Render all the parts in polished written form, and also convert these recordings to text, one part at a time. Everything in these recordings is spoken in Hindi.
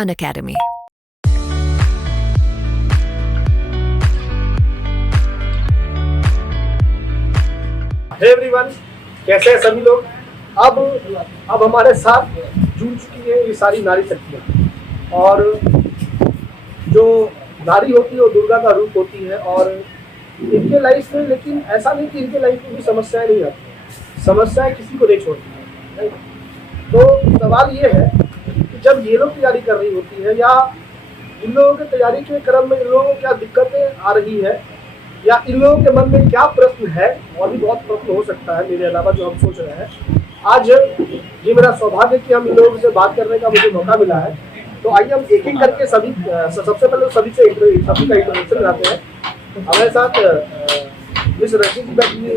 Unacademy. हे एवरीवन, कैसे हैं सभी लोग। अब हमारे साथ जुड़ चुकी है ये सारी नारी शक्तियाँ। और जो नारी होती है वो दुर्गा का रूप होती है। और इनके लाइफ में, लेकिन ऐसा नहीं कि इनके लाइफ में भी समस्याएं नहीं आती, समस्याएं किसी को नहीं छोड़ती है। तो सवाल ये है कि जब ये लोग तैयारी कर रही होती है, या इन लोगों की तैयारी के क्रम में इन लोगों को क्या दिक्कतें आ रही है, या इन लोगों के मन में क्या प्रश्न है, और भी बहुत प्रश्न हो सकता है मेरे अलावा जो हम सोच रहे हैं। आज ये मेरा सौभाग्य कि हम इन लोगों से बात करने का मुझे मौका मिला है। तो आइए हम एक एक करके सबसे पहले सभी का इंट्रोडक्शन कराते हैं। हमारे साथ मिस रंजीत जी बैठी हुई है,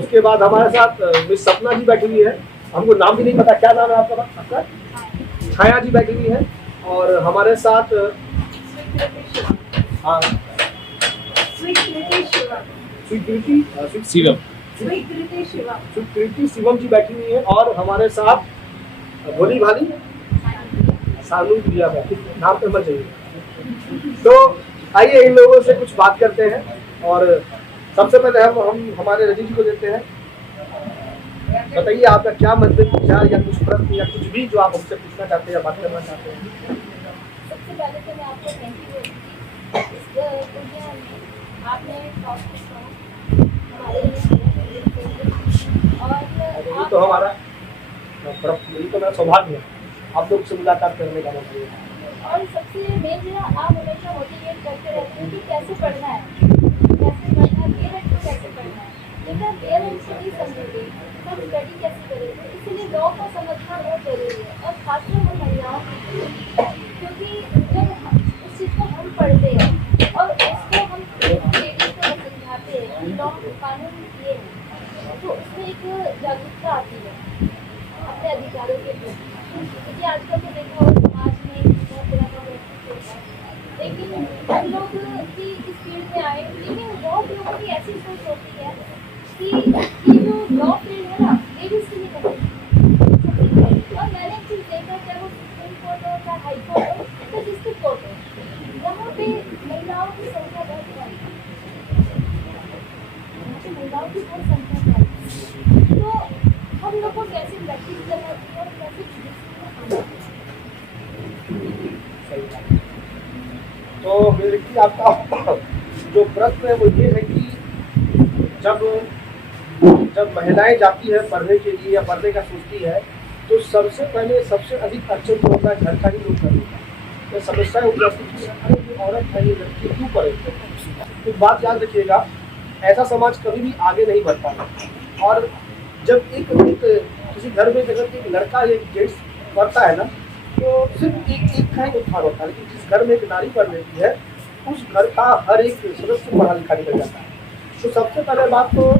उसके बाद हमारे साथ मिस सपना जी बैठी हुई है, हमको नाम भी नहीं पता, क्या नाम है आपका? छाया जी बैठी हुई है। और हमारे साथ स्वीकृति शिवम जी बैठी हुई है। और हमारे साथ भोली भाली सानू प्रिया बैठी, नाम पे मत चाहिए। तो आइए इन लोगों से कुछ बात करते हैं। और सबसे पहले हम हमारे रजी जी को देते हैं। बताइए आपका क्या मंतव्य, विचार या कुछ प्रश्न या कुछ भी जो आप हमसे पूछना चाहते हैं या बात करना चाहते हैं। सबसे पहले तो मैं आपको थैंक यू आपने हमारे ये तो हमारा मेरा सौभाग्य है आप लोग से मुलाकात करने का मौका मिला। और सबसे मेन जो आप हमेशा मोटिवेट करते रहते हैं कि कैसे पढ़ना है, पेरेंट्स को कैसे पढ़ना है, लेकिन पेरेंट्स को नहीं समझेंगे सब स्टडी कैसे करेंगे। इसलिए लॉ को समझना बहुत जरूरी है, और खासकर हम महिलाओं क्योंकि जब उस चीज़ को हम पढ़ते हैं और उसको हम लेडीज को समझाते हैं, लॉ कानून ये है, तो उसमें एक जागरूकता आती है अपने अधिकारों के प्रति। क्योंकि आजकल तो देखा हो समाज में बहुत तरह का होता है, लेकिन हम लोग भी इस फील्ड में आए, लेकिन बहुत लोगों की ऐसी सोच होती है कि ये जो लॉ फील्ड है ना, लेडीज के लिए करनी। और मैंने एक चीज़ देखा, चाहे वो सुप्रीम कोर्ट हो चाहे हाई कोर्ट हो तो डिस्ट्रिक्ट कोर्ट हो, यहाँ पे महिलाओं की संख्या बहुत कम है, महिलाओं की बहुत संख्या कम है। तो हम लोग को कैसे प्रैक्टिस करना चाहिए और कैसे तो मेरे की आपका जो प्रश्न है वो ये है कि जब महिलाएं जाती है पढ़ने के लिए या पढ़ने का सोचती है, तो सबसे पहले सबसे अधिक अक्षर जो होता है घर का ही लोग करेगा। तो समस्या हो जाती है कि औरत है ये लड़की क्यों पढ़ेगी। तो बात याद रखिएगा, ऐसा समाज कभी भी आगे नहीं बढ़ पाता। और जब एक किसी घर में अगर एक लड़का एक जेंट्स पढ़ता है ना, तो सिर्फ एक का ही उत्थान होता है। लेकिन जिस घर में एक नारी पढ़ लेती है, उस घर का हर एक सदस्य पढ़ा लिखा निकल जाता है। तो सबसे पहले बात तो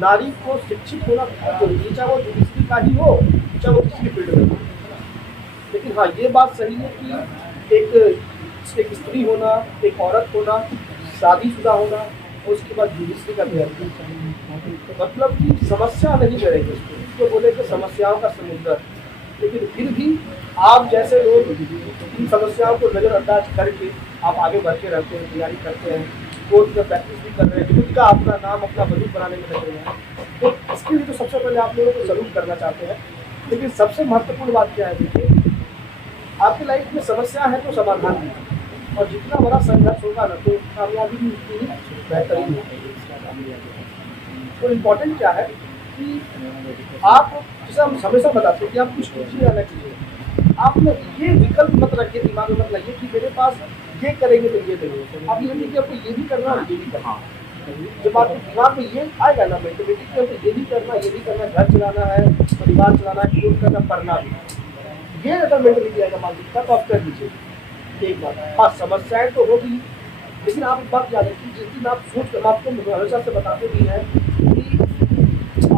नारी को शिक्षित होना बहुत जरूरी है, चाहे वो जुडिशरी का ही हो चाहे वो किसी भी फील्ड में हो। लेकिन हाँ, ये बात सही है कि एक स्त्री होना, एक औरत होना, शादीशुदा होना, उसके बाद जुडिशरी का तैयारी, तो मतलब कि समस्या नहीं करेंगे उसको बोलेंगे समस्याओं का समुद्र। लेकिन फिर भी आप जैसे लोग इन समस्याओं को नज़रअंदाज करके आप आगे बढ़ते रहते हैं, तैयारी करते हैं, कोर्ट में प्रैक्टिस भी कर रहे हैं, खुद का अपना नाम अपना वजूद बनाने में लग रहे हैं। तो इसके लिए तो सबसे पहले आप लोगों को सलूट करना चाहते हैं। लेकिन सबसे महत्वपूर्ण बात क्या है, देखिए आपकी लाइफ में समस्या है तो समाधान भी है, और जितना बड़ा संघर्ष होगा ना तो कामयाबी भी उतनी ही बेहतरीन होगी। तो इम्पोर्टेंट क्या है कि आप, जैसे हम हमेशा बताते हैं कि आप कुछ कीजिए या न कीजिए, आप ना ये विकल्प मत रखिए, दिमाग में मत लाइए कि मेरे पास ये करेंगे तो ये करेंगे। आप ये देखिए आपको ये भी करना और ये भी करना। जब आपके दिमाग में ये आएगा ना, मैथमेटिक्स में तो ये भी करना, ये भी करना, घर चलाना है, परिवार चलाना है, खुद करना, पढ़ना भी, ये अगर मेंटलिटी आएगा मानसिकता, तो आप कर लीजिए। एक बात, हाँ समस्याएं तो होगी, लेकिन आप एक बात याद रखिए, जिस दिन आप सोच कर, आपको हमेशा से बताते भी हैं कि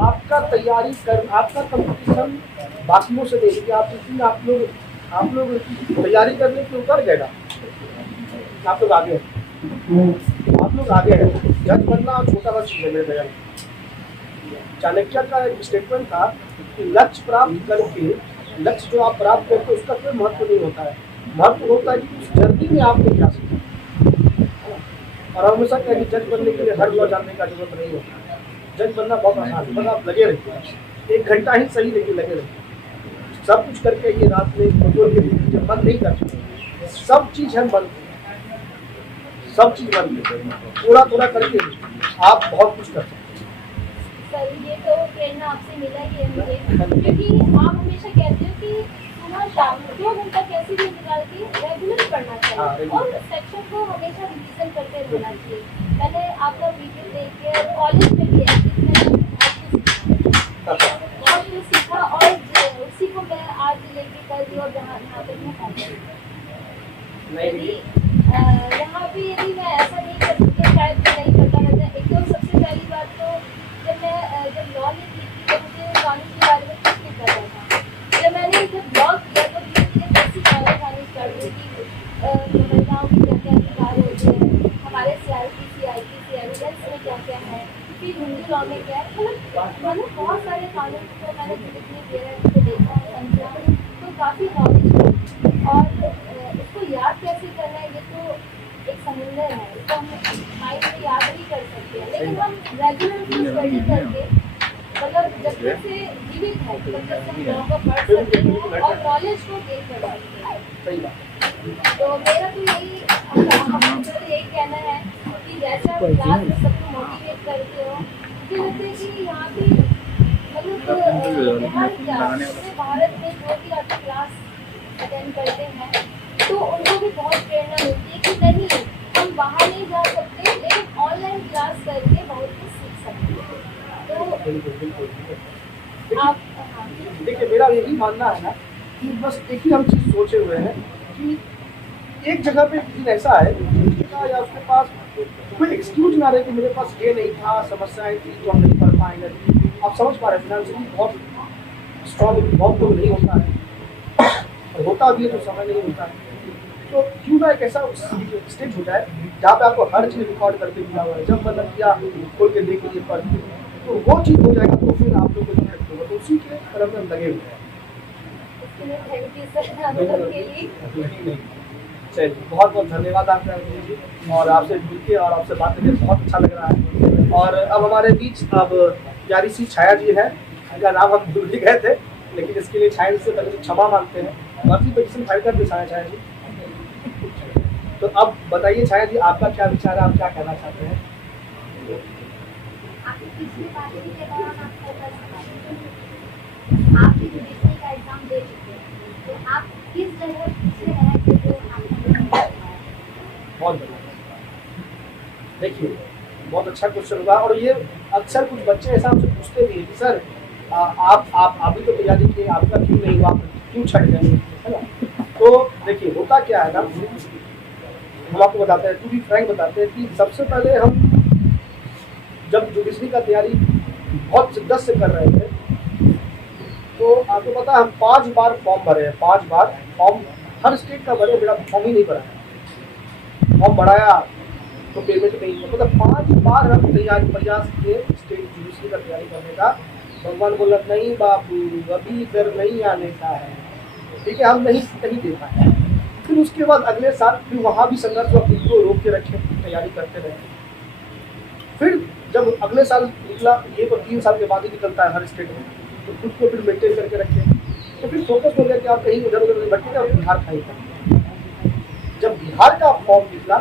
आपका तैयारी कर, आपका कंपटीशन बाकियों से देखिए। आप जिस दिन आप लोग तैयारी करने के उतर गए ना, आप लोग आगे हैं। जज बनना छोटा सा चीज है मेरे दयाल। चाणक्य का एक स्टेटमेंट था कि लक्ष्य प्राप्त करके लक्ष्य जो आप प्राप्त करते हैं उसका कोई महत्व नहीं होता है। महत्व होता है कि उस जर्नी में आपने क्या सीखा, है ना? और हमेशा क्या है कि जज बनने के लिए हर लॉ जानने का जरूरत नहीं होता है। जज बनना बहुत आसान है, बस आप लगे रहिए, 1 घंटा ही सही लेकिन लगे रहिए। सब कुछ करके ये रात में कंट्रोल के लिए बंद नहीं कर सकते, सब चीज़ है बंद, सब चीज़ बंद, थोड़ा थोड़ा करके आप बहुत कुछ कर सकते हैं। सर ये तो प्रेरणा आपसे मिला ही है मुझे, क्योंकि आप हमेशा कहते हो कि सुबह शाम 2 घंटा कैसे भी निकाल के रेगुलर पढ़ना चाहिए और सेक्शन को हमेशा रिवीजन करते रहना चाहिए। मैंने आपका वीडियो देख के कॉलेज में भी है कि मैंने बहुत कुछ सीखा और उसी को मैं आज लेके कर दी और जहाँ तक मैं पहुँची। यहाँ पे यदि मैं ऐसा नहीं करती तो शायद मैं नहीं करता रहता। एक तो सबसे पहली बात तो जब लॉ ने की थी तो मुझे कानून के बारे में कुछ नहीं पता था। जब मैंने जब लॉ किया तो धीरे कैसी नॉलेज आनी स्टार्ट हुई कि महिलाओं के क्या क्या अधिकार होते हैं, हमारे CRPC एविडेंस में क्या क्या है, फिर हिंदू लॉ में क्या है। मतलब बहुत सारे कानून को मैंने धीरे धीरे देखा समझा, तो काफ़ी नॉलेज हुई। और इसको याद कैसे करना है ये तो एक समुंदर है, इसको हम माइंड में याद नहीं कर सकते हैं, लेकिन हम रेगुलर इसको स्टडी करके मतलब जब तक से जीवित है तब तक हम लॉ को पढ़ सकते हैं और नॉलेज को गेन कर सकते हैं। सही बात। तो मेरा तो यही कहना है कि जैसे आप क्लास में सबको मोटिवेट करते हो, मुझे लगता है कि यहाँ पे मतलब भारत में जो भी आप क्लास अटेंड करते हैं तो उनको भी बहुत प्रेरणा मिलती है कि नहीं हम बाहर नहीं जा सकते लेकिन ऑनलाइन क्लास करके बहुत कुछ सीख सकते हैं। तो आप देखिए मेरा यही मानना है ना कि बस एक ही हम चीज़ सोचे हुए हैं कि एक जगह पे दिन ऐसा है या उसके पास कोई एक्सक्यूज ना रहे कि मेरे पास ये नहीं था, समस्याएं थी तो हम नहीं पढ़ पाएंगे। आप समझ पा रहे हैं फाइनेंशियली बहुत स्ट्रॉन्ग बहुत लोग नहीं होता है, और होता भी है तो समय नहीं होता है। तो क्यों ना एक ऐसा स्टेज हो जाए जहाँ पे आपको हर चीज़ रिकॉर्ड करके मिला हुआ है, जब मतलब किया खोल के देख लीजिए पढ़ के, तो वो चीज़ हो जाएगा तो फिर आप लोग को दिक्कत होगा। तो उसी के तरफ में लगे हुए हैं। थैंक यू सर आपके लिए। चलिए बहुत बहुत धन्यवाद आपका जी, और आपसे मिल के और आपसे बात करके बहुत अच्छा लग रहा है। और अब हमारे बीच अब प्यारी सी छाया जी है, जिनका नाम हम भूल भी गए थे, लेकिन इसके लिए छाया से पहले क्षमा मांगते हैं। काफ़ी पिटिशन फाइल कर दी छाया जी। तो अब बताइए छाया जी, आपका क्या विचार है, आप क्या कहना चाहते हैं? आपकी पिछली बातचीत के दौरान आपको आप जुडिशरी का एग्जाम दे चुके हैं, तो आप किस जगह पीछे रह गए जो आपको बहुत बढ़िया। देखिए बहुत अच्छा क्वेश्चन हुआ, और ये अक्सर कुछ बच्चे ऐसा हमसे पूछते भी हैं कि सर आप अभी तो तैयारी किए, आपका क्यों नहीं हुआ, आप क्यों छट गए, है ना? तो देखिए होता क्या है ना, हम आपको बताते हैं, टू बी फ्रैंक बताते हैं कि सबसे पहले हम जब जुडिशरी का तैयारी बहुत शिद्दत से कर रहे थे तो आपको पता है हम 5 बार फॉर्म भरे हैं, 5 बार फॉर्म हर स्टेट का भरे, मेरा फॉर्म ही नहीं भरा है। फॉर्म बढ़ाया तो पेमेंट नहीं है, मतलब 5 बार हम तैयारी प्रयास किए स्टेट जुडिशरी का तैयारी करने का। भगवान बोला नहीं बाबू अभी इधर नहीं आने का है, ठीक है, हम नहीं दे पाए। फिर उसके बाद अगले साल फिर वहाँ भी संघर्ष हुआ, खुद को रोक के रखे, तैयारी करते रहे। फिर जब अगले साल निकला, ये तो 3 साल के बाद ही निकलता है हर स्टेट में, तो खुद को फिर मेंटेन करके रखे। तो फिर फोकस हो गया कि आप कहीं इधर उधर नहीं भटकेगा, बिहार का ही था। जब बिहार का फॉर्म निकला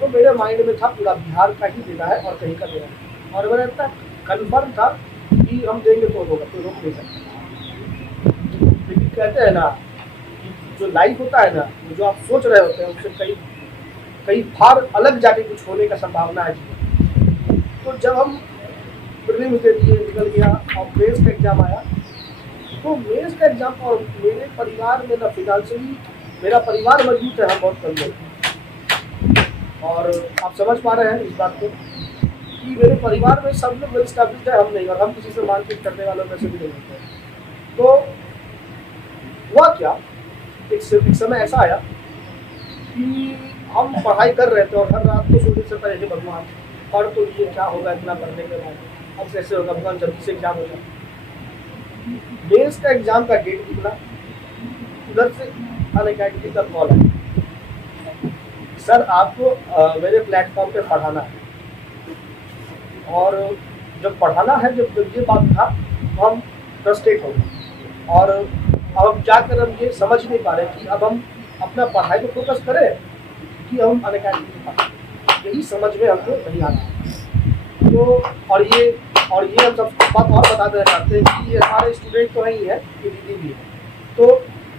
तो मेरे माइंड में था पूरा बिहार का ही देना है और कहीं का देना है, और मेरा इतना कन्फर्म था कि हम देंगे तो होगा, तो रोक नहीं सकते। लेकिन कहते हैं ना जो लाइफ होता है ना, जो आप सोच रहे होते हैं उससे कहीं फार अलग जाके कुछ होने का संभावना है। तो जब हम प्रीलिम्स दे दिए, निकल गया और मेंस का एग्ज़ाम आया, तो मेंस का एग्ज़ाम और मेरे परिवार में ना फिनांशियली मेरा परिवार मजबूत है, हम बहुत कम लोग, और आप समझ पा रहे हैं इस बात को कि मेरे परिवार में सब लोग वेल स्टैब्लिश्ड है, हम नहीं, और हम किसी से मारपीट करने वालों में से भी नहीं होते हैं। तो हुआ क्या, एक समय ऐसा आया कि हम पढ़ाई कर रहे थे और हर रात को सोने से पहले भगवान पढ़ तो लिए, क्या होगा इतना पढ़ने के बाद, अब कैसे होगा भगवान, जल्दी से एग्जाम हो जाए। मेंस का एग्जाम का डेट निकला, उधर से अनअकैडमी का कॉल आया, सर आपको मेरे प्लेटफॉर्म पे पढ़ाना है। और जब पढ़ाना है, जब ये बात था तो हम फ्रस्ट्रेट हो गए और अब हम क्या करें, हम ये समझ नहीं पा रहे कि अब हम अपना पढ़ाई पे फोकस करें कि हम अनअकैडमी पे पढ़ें। यही समझ में हमको नहीं आ रहा। तो और ये हम सब बात और बता देना चाहते हैं कि ये हमारे स्टूडेंट तो नहीं है, ये दीदी भी है। तो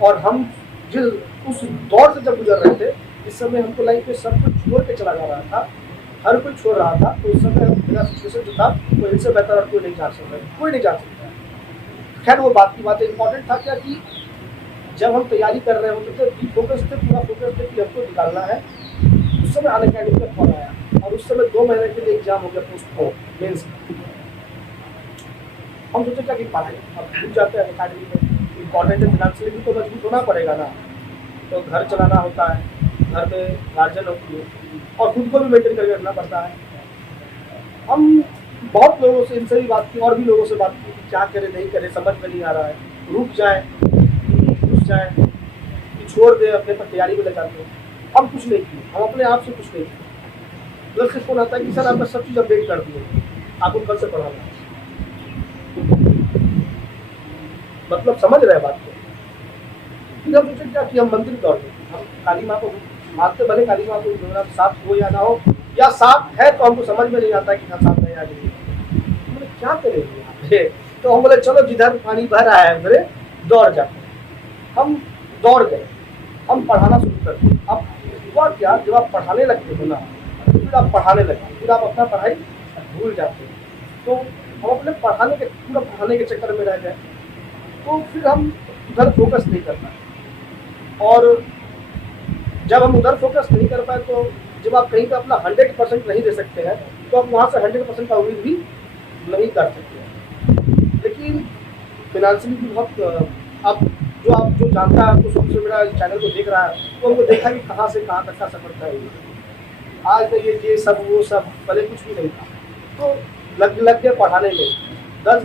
और हम जिस उस दौर से जब गुजर रहे थे, इस समय हमको लाइफ में सब कुछ छोड़ के चला जा रहा था, हर कोई छोड़ रहा था। तो उस समय मेरा सिचुएशन जो था वो इनसे बेहतर और कोई नहीं जान सकता, कोई नहीं जान सकता। खैर वो बात की बात इम्पोर्टेंट था क्या कि जब हम तैयारी कर रहे होते थे, फोकस थे, पूरा फोकस थे कि हमको निकालना है। उस समय अनअकैडमी का कॉल आया और उस समय 2 महीने के लिए एग्जाम हो गया पोस्ट मेंस। हम सोचे क्या कि पढ़ाई अब भूल जाते हैं, अकेडमी में इम्पोर्टेंट है, फिनेंशियली भी तो मजबूत होना पड़ेगा ना। तो घर चलाना होता है, घर में गार्जियन होती है और खुद को भी मेंटेन करके रखना पड़ता है। हम बहुत लोगों से, इनसे भी बात की और भी लोगों से बात की कि क्या करें नहीं करें, समझ में नहीं आ रहा है, रुक जाए घुस जाए कि छोड़ दे, अपने पर तैयारी में लग जाते हैं। हम कुछ नहीं किए, हम अपने आप से कुछ नहीं किए। उधर से फोन आता है कि सर आपने सब चीज़ अपडेट कर दी है, आपको कल से पढ़ाना है। मतलब समझ रहे बात को। फिर हम सोचे क्या कि हम मंदिर दौड़ गए, हम काली माँ को मानते, भले काली माँ को मेरा साथ हो या ना हो, या साथ है तो हमको समझ में नहीं आता कि हाँ साथ नहीं आ गई, बोले क्या करेंगे यहाँ पे। तो हम बोले चलो जिधर पानी बह रहा है उधर दौड़ जाते। हम दौड़ गए, हम पढ़ाना शुरू कर दिए। अब हुआ क्या, जब आप पढ़ाने लगते हो ना, फिर आप पढ़ाने लगते, फिर आप अपना पढ़ाई भूल जाते हो। तो हम अपने पूरा पढ़ाने के चक्कर में रह गए, तो फिर हम उधर फोकस नहीं कर पाए। और जब हम उधर फोकस नहीं कर पाए, तो जब आप कहीं पे अपना 100% नहीं दे सकते हैं, तो आप वहाँ से 100% का उम्मीद भी नहीं कर सकते हैं। लेकिन फिनेंशियली भी बहुत आप जो जानता है, आपको शुरू से मेरा चैनल को देख रहा है, तो हमको देखा कि कहाँ से कहाँ तक का सफर तय हुआ। आज में ये सब वो सब पहले कुछ भी नहीं था, तो लग गया पढ़ाने में 6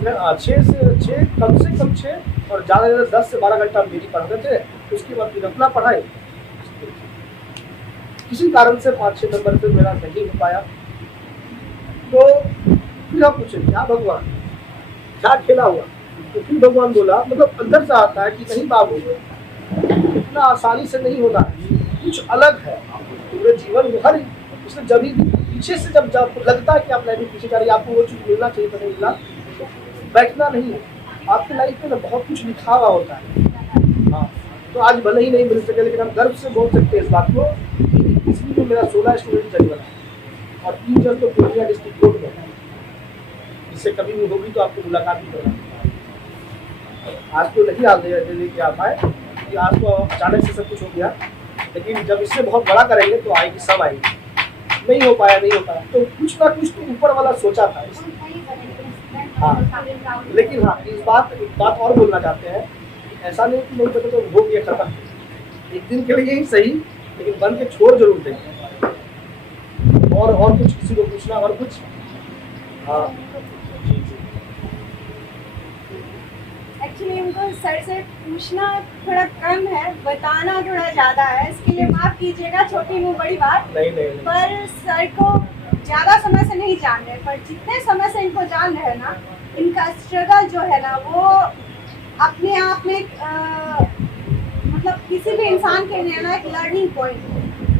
कम से कम 6 और ज़्यादा से ज़्यादा 10 से 12 घंटा मेरी पढ़ाते थे। उसके बाद फिर अपना पढ़ाई किसी कारण से 5-6 नंबर पे मेरा नहीं हो पाया। तो फिर आप पूछे क्या भगवान, क्या खेला हुआ। तो फिर भगवान बोला, मतलब अंदर से आता है कि नहीं बाबू, इतना आसानी से नहीं होना है, कुछ अलग है पूरे जीवन में। हर उसने जब भी पीछे से जब लगता है कि आप लाइफ में पीछे जा रही है, आपको वो चीज़ मिलना चाहिए तो नहीं मिला, तो बैठना नहीं है। आपकी लाइफ में ना बहुत कुछ लिखा हुआ होता है। हाँ, तो आज भले ही नहीं मिल सके, लेकिन हम गर्व से बोल सकते हैं इस बात को। इसलिए मेरा 16 स्टूडेंट जज बना और 3 जज तो पूर्णिया डिस्ट्रिक्ट कोर्ट में है, जिससे कभी भी होगी तो आपको मुलाकात भी करना। आज तो नहीं आ लेके आ पाए कि आज तो अचानक से सब कुछ हो गया, लेकिन जब इससे बहुत बड़ा करेंगे तो आएगी, सब आएगी। नहीं हो पाया तो कुछ ना कुछ तो ऊपर वाला सोचा था। हाँ, लेकिन हाँ एक बात और बोलना चाहते हैं कि ऐसा नहीं कि नहीं पता तो हो गया खत्म, एक दिन के लिए ही सही, लेकिन बन के छोड़ जरूर देंगे। और कुछ किसी को पूछना और कुछ। हाँ एक्चुअली हमको सर से पूछना थोड़ा कम है, बताना थोड़ा ज़्यादा है, इसके लिए माफ़ कीजिएगा, छोटी मुँह बड़ी बात। नहीं। पर सर को ज़्यादा समय से नहीं जान रहे, पर जितने समय से इनको जान रहे हैं ना, इनका स्ट्रगल जो है ना वो अपने आप में मतलब किसी भी इंसान के लिए ना एक लर्निंग पॉइंट।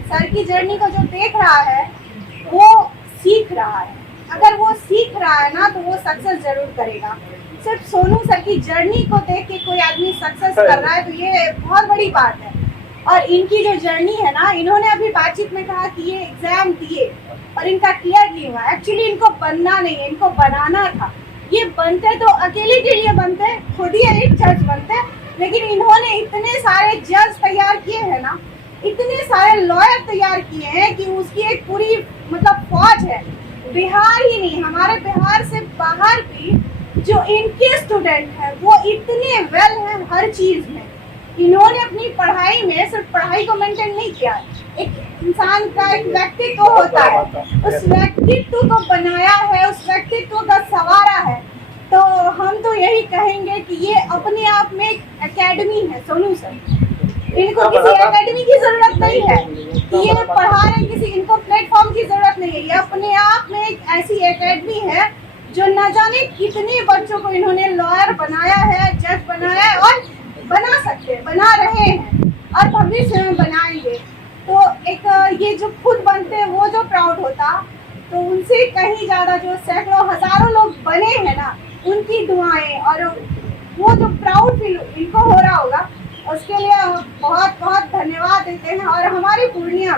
सर की जर्नी को जो देख रहा है वो सीख रहा है, अगर वो सीख रहा है ना तो वो सक्सेस जरूर करेगा। सिर्फ सोनू सर की जर्नी को देख के कोई आदमी सक्सेस कर रहा है तो ये बहुत बड़ी बात है। और इनकी जो जर्नी है ना, इन्होंने अभी बातचीत में कहा कि ये एग्जाम दिए और इनका क्लियर नहीं हुआ। एक्चुअली इनको बनना नहीं है, इनको बनाना था। ये बनते तो अकेले के लिए बनते, खुद ही एक जज बनते, लेकिन इन्होंने इतने सारे जज तैयार किए हैं ना, इतने सारे लॉयर तैयार किए हैं कि उसकी एक पूरी मतलब फौज है। बिहार ही नहीं, हमारे बिहार से बाहर भी जो इनके स्टूडेंट हैं वो इतने वेल हैं हर चीज में। इन्होंने अपनी पढ़ाई में सिर्फ पढ़ाई को मेंटेन नहीं किया, एक इंसान का एक व्यक्तित्व होता है, उस व्यक्तित्व को बनाया है, उस व्यक्तित्व का संवारा है। तो हम तो यही कहेंगे कि ये अपने आप में एक एकेडमी है सोनू सर। इनको किसी एकेडमी की जरूरत नहीं है कि ये पढ़ा रहे हैं, किसी इनको प्लेटफॉर्म की जरूरत नहीं है। ये अपने आप में एक ऐसी एकेडमी है जो न जाने कितने बच्चों को इन्होंने लॉयर बनाया है, जज बनाया है और बना सकते हैं, बना रहे हैं और भविष्य में बनाएंगे। तो एक ये जो खुद बनते हैं वो जो प्राउड होता, तो उनसे कहीं ज़्यादा जो सैकड़ों हजारों लोग बने हैं ना, उनकी दुआएं और वो जो प्राउड फील इनको हो रहा होगा, उसके लिए बहुत बहुत धन्यवाद देते हैं। और हमारी पूर्णिया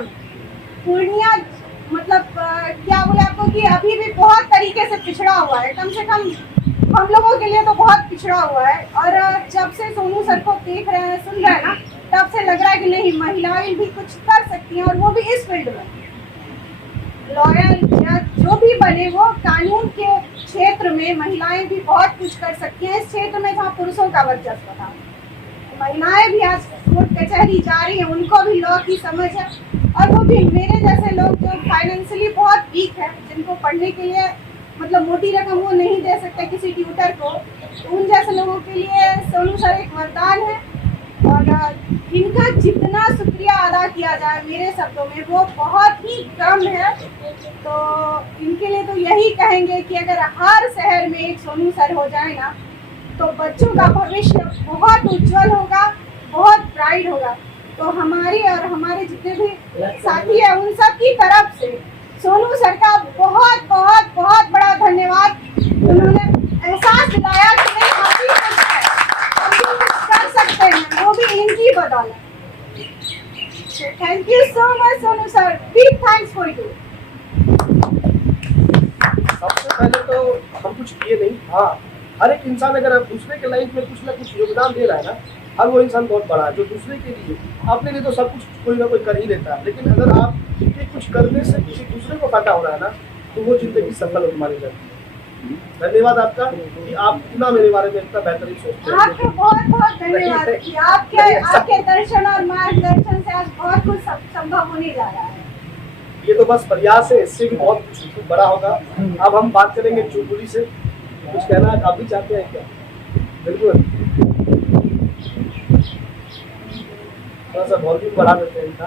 मतलब क्या बोले आपको कि अभी भी बहुत तरीके से पिछड़ा हुआ है, कम से कम हम लोगों के लिए तो बहुत पिछड़ा हुआ है। और जब से सोनू सर को देख रहे हैं, सुन रहे हैं ना, तब से लग रहा है कि नहीं, महिलाएं भी कुछ कर सकती हैं, और वो भी इस फील्ड में लॉयर जज जो भी बने, वो कानून के क्षेत्र में महिलाएं भी बहुत कुछ कर सकती हैं। इस क्षेत्र में जहाँ पुरुषों का वर्चस्व था, महिलाएं भी आज कोर्ट कचहरी जा रही हैं, उनको भी लॉ की समझ है। और वो भी मेरे जैसे लोग जो फाइनेंशियली बहुत वीक है, जिनको पढ़ने के लिए मतलब मोटी रकम वो नहीं दे सकते किसी ट्यूटर को, तो उन जैसे लोगों के लिए सोनू सर एक वरदान है। और इनका जितना शुक्रिया अदा किया जाए मेरे शब्दों में वो बहुत ही कम है। तो इनके लिए तो यही कहेंगे कि अगर हर शहर में एक सोनू सर हो जाए ना, तो बच्चों का भविष्य बहुत उज्जवल होगा, बहुत ब्राइट होगा। तो हमारी और हमारे जितने भी साथी हैं उन सब की तरफ से सोनू सर का बहुत बहुत बहुत बड़ा धन्यवाद। उन्होंने एहसास दिलाया कि नहीं, हम भी कुछ कर सकते हैं, वो भी इनकी बदौलत। Thank you so much Sonu sir, big thanks for you. सबसे पहले तो हम कुछ किए नहीं। हाँ, हर एक इंसान अगर दूसरे के लाइफ में कुछ ना कुछ योगदान दे रहा है ना, हर वो इंसान बहुत बड़ा है। जो दूसरे के लिए, अपने लिए तो सब कुछ कोई ना कोई कर ही लेता है, लेकिन अगर आप के कुछ करने से किसी दूसरे को फायदा हो रहा है ना, तो वो जिंदगी सफल हो मानी जाती है। धन्यवाद आपका कि आप इतना मेरे बारे में इतना बेहतरीन सोचते हैं। आपका बहुत बहुत धन्यवाद कि आपके दर्शन और मार्गदर्शन से आज बहुत कुछ संभव होने जा रहा है। ये तो बस प्रयास है, इससे भी बहुत कुछ बड़ा होगा। अब हम बात करेंगे चुलबुली से। कुछ कहना आप भी चाहते हैं क्या? बिल्कुल, थोड़ा सा वॉल्यूम बढ़ा देते हैं इनका।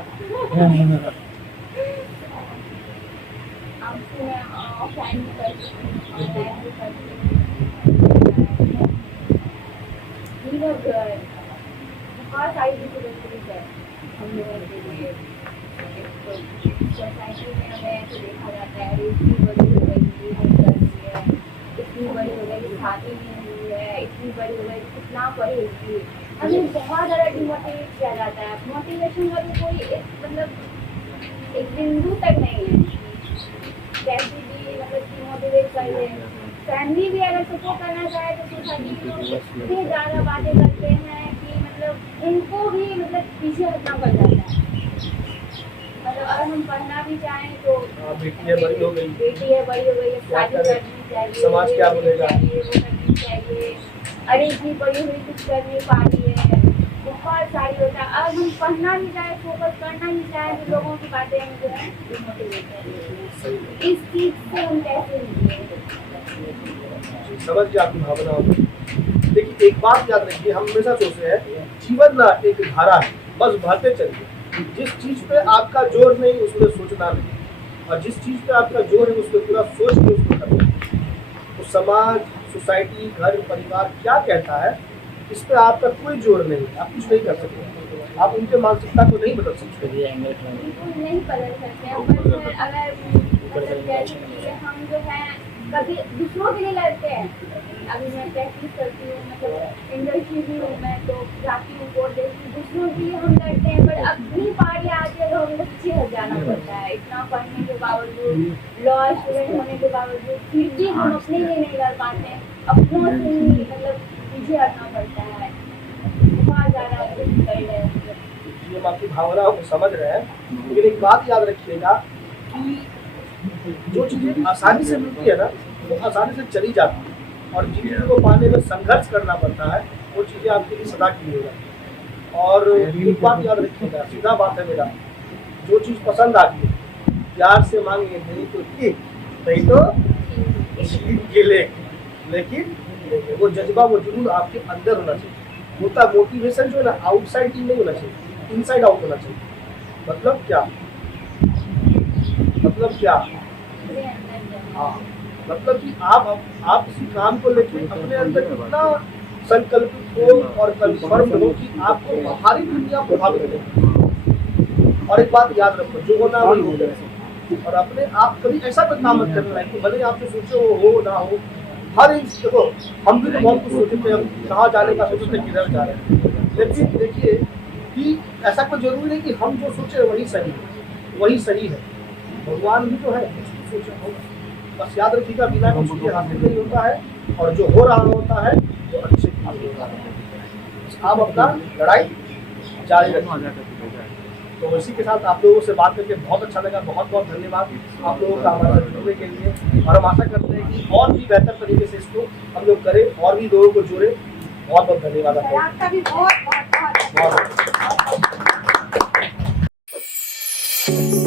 बहुत सारी डिफिकल्टीज है हम लोगों के लिए। सोसाइटी में हमें ऐसे देखा जाता है, इतनी बड़ी हो गई है, इतनी बड़ी हो गई, शादी नहीं हुई है, इतनी बड़ी हो गई, कितना पढ़ेगी, हमें बहुत ज़्यादा डिमोटिवेट किया जाता है। मोटिवेशन का भी कोई एक एक बिंदु तक नहीं है, कैसे भी मतलब डिमोटिवेट कर ले। फैमिली भी अगर सपोर्ट करना चाहे तो सोसाइटी के लोग इतने ज़्यादा बातें करते हैं कि मतलब उनको भी मतलब पीछे हटना पड़ जाता है। मतलब अगर हम पढ़ना भी चाहें तो बेटी है बड़ी हो गई, शादी करनी चाहिए, समाज क्या बोलेगा, वो करनी चाहिए, अरे इतनी बड़ी हुई कुछ कर नहीं पा रही है, बहुत सारी होता है। अगर हम पढ़ना भी चाहे, फोकस करना ही चाहे, तो लोगों की बातें जो है डिमोटिवेट करती है। इस चीज़ से हम कैसे समझ के आपकी भावना होगी। लेकिन एक बात याद रखिए, हम हमेशा सोचते हैं जीवन ना एक धारा है, बस बहते चलिए। जिस चीज पे आपका जोर नहीं उसमें सोचना नहीं, और जिस चीज पे आपका जोर है उस पर पूरा सोच के उसको करना। तो समाज, सोसाइटी, घर, परिवार क्या कहता है, इस पे आपका कोई जोर नहीं, आप कुछ नहीं कर सकते। आप उनके मानसिकता को नहीं बदल सकते। बिल्कुल नहीं बदल सकते। पर अगर मतलब जैसे कि हम जो है कभी दूसरों के लिए लड़ते हैं, अभी मैं प्रैक्टिस करती हूँ, मतलब इंडस्ट्री भी हूँ मैं, तो जाती हूँ कोर्ट देखती हूँ, दूसरों के लिए हम लड़ते हैं, पर अपनी पार्टी आती है तो हमको पीछे हट जाना पड़ता है। इतना पढ़ने के बावजूद, लॉ स्टूडेंट होने के बावजूद, फिर भी हम अपने लिए नहीं लड़ पाते हैं, अपनों से ही मतलब पीछे हटना पड़ता है। बहुत ज़्यादा डिफिकल्ट है। हम आपकी भावनाओं को समझ रहे हैं, लेकिन एक बात याद रखिएगा कि जो चीज़ें आसानी से मिलती है ना, वो आसानी से चली जाती है, और जिन चीज़ों को पाने में संघर्ष करना पड़ता है, वो चीज़ें आपके लिए सदा की नहीं रहती। और एक बात याद रखिएगा, सीधा बात है मेरा, जो चीज़ पसंद आती है प्यार से मांगे, नहीं तो ठीक, नहीं तो छीन के लेकिन वो जज्बा, वो जुनून आपके अंदर होना चाहिए। होता मोटिवेशन जो है ना आउटसाइड नहीं होना चाहिए, इनसाइड आउट होना चाहिए। मतलब क्या? मतलब क्या? मेरे अंदर क्या है? हाँ, मतलब कि आप किसी काम को लेके अपने अंदर कितना संकल्पित हो और कंफर्म हो कि आपको बाहरी दुनिया प्रभावित करे। और एक बात याद रखो, जो होना वही हो जाए। और अपने आप कभी ऐसा कोई काम मत करना है कि भले आप जो सोचे हो ना हो। हर एक देखो, हम भी तो बहुत कुछ सोचते थे, हम कहाँ जाने का सोचते थे, किधर जा रहे हैं। लेकिन देखिए कि ऐसा कोई जरूरी नहीं कि हम जो सोचे वही सही है, वही सही है। भगवान भी तो है, कुछ सोचा होगा। बस याद रखिएगा, बिना कुछ के हासिल नहीं होता है, और जो हो रहा होता है वो अच्छे के लिए होता है। आप अपना लड़ाई जारी रखें। तो इसी के साथ आप लोगों से बात करके बहुत अच्छा लगा। बहुत बहुत धन्यवाद आप लोगों का हमारे साथ जुड़ने के लिए, और हम आशा करते हैं कि और भी बेहतर तरीके से इसको हम लोग करें और भी लोगों को जोड़े। बहुत बहुत धन्यवाद आप लोगों आपका भी बहुत बहुत का।